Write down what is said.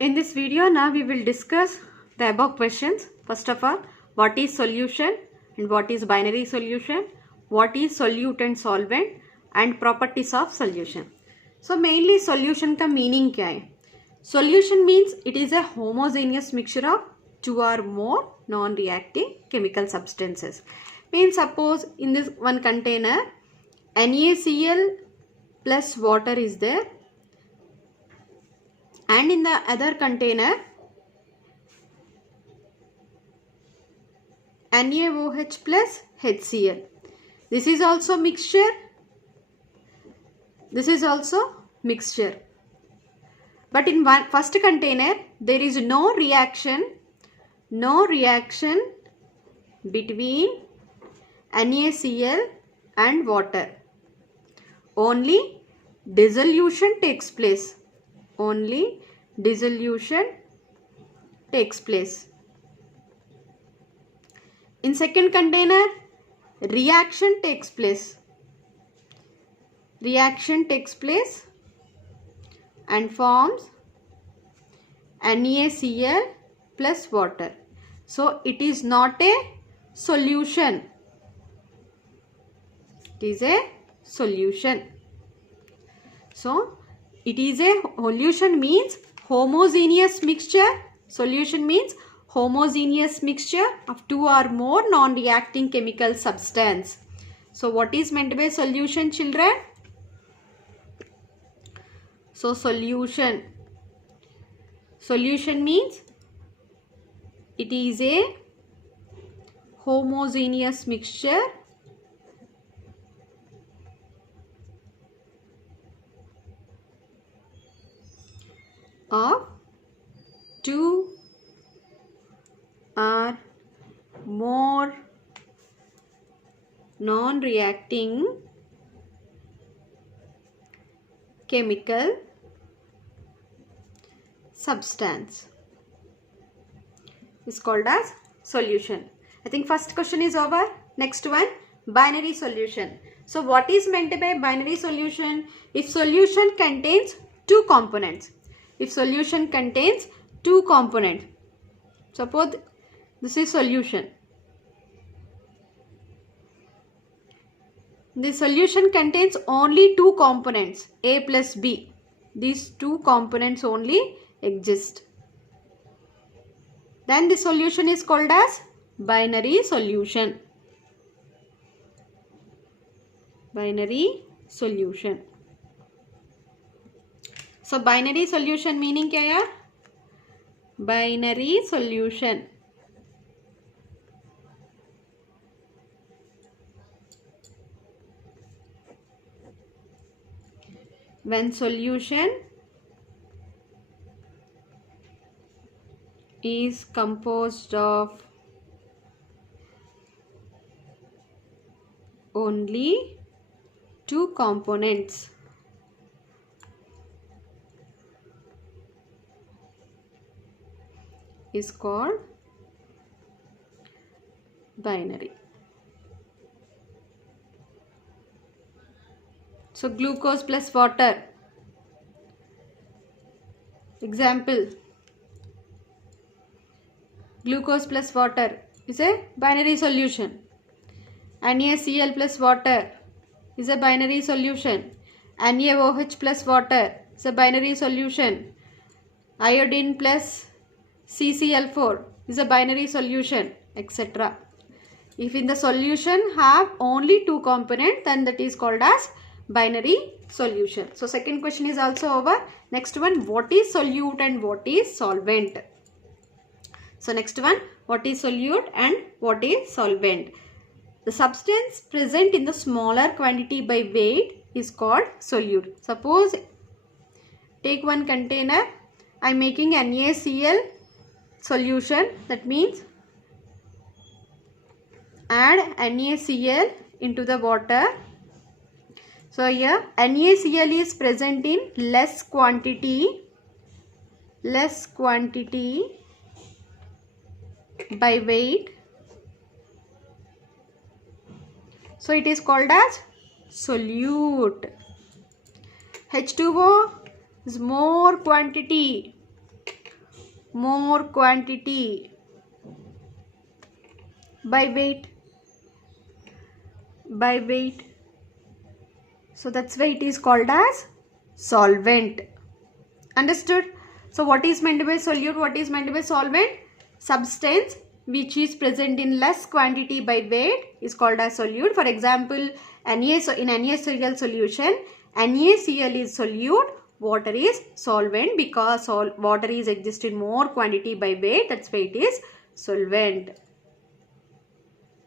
In this video now we will discuss the above questions. First of all, what is solution and what is binary solution, what is solute and solvent and properties of solution. So mainly solution का meaning क्या है? Solution means it is a homogeneous mixture of two or more non-reacting chemical substances. Means suppose in this one container NaCl plus water is there, and in the other container NaOH plus HCl. This is also mixture. This is also mixture. But in one first container there is no reaction between NaCl and water. Only dissolution takes place. Only dissolution takes place. In second container, reaction takes place. Reaction takes place and forms NaCl plus water. So it is not a solution. It is a solution. So it is a solution means homogeneous mixture. Solution means homogeneous mixture of two or more non-reacting chemical substance. So what is meant by solution, children? So solution means it is a homogeneous mixture of two or more non-reacting chemical substance is called as solution. I think first question is over. Next one, binary solution. So what is meant by binary solution? If solution contains two components. If solution contains two components. Suppose this is solution. The solution contains only two components, A plus B. These two components only exist. Then the solution is called as binary solution. Binary solution. So binary solution meaning क्या यार? Binary solution. When solution is composed of only two components. Is called binary. So glucose plus water. Example. Glucose plus water is a binary solution. NaCl plus water is a binary solution. NaOH plus water is a binary solution. Iodine plus CCl4 is a binary solution, etc. If in the solution have only two components, then that is called as binary solution. So second question is also over. Next one, what is solute and what is solvent? So next one, what is solute and what is solvent? The substance present in the smaller quantity by weight is called solute. Suppose take one container, I am making NaCl solution. That means add NaCl into the water. So here NaCl is present in less quantity by weight. So it is called as solute. H2O is more quantity more quantity by weight. So that's why it is called as solvent. Understood? So what is meant by solute? What is meant by solvent? Substance which is present in less quantity by weight is called as solute. For example, in NaCl solution, NaCl is solute, water is solvent, because water is exist in more quantity by weight, that's why it is solvent.